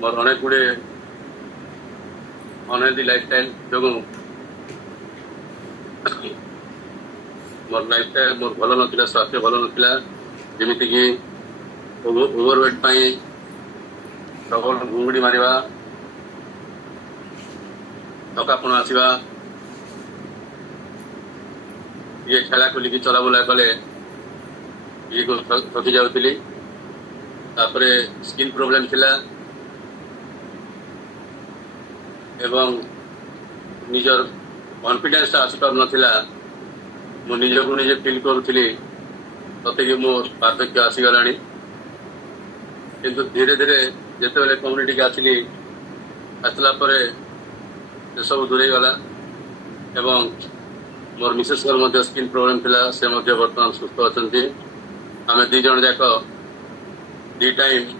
मोर अनेक गुड़े unhealthy lifestyle जो मोर लाइफस्टाइल मोर भल ना स्वास्थ्य भल ना जमीक ओवरवेट प्रबल घुंगुड़ी मारिबा थकापण आसवा ये खेला खुलिकी चलाबुला कले ये को थकी जाऊली स्किन प्रॉब्लम थिला एवं निजर कॉन्फिडेंस आसी पार नथिला मु निजको निजे फील करूली तते कि मो पार्थक्य आसीगलानी किंतु धीरे धीरे जिते कम्युनिटी की आसली आसला से सब दूरे गला एवं मोर मिसेस स्किन प्रॉब्लम थिला से बर्तमान सुस्थ अच्छा आम दी जन जाक दी टाइम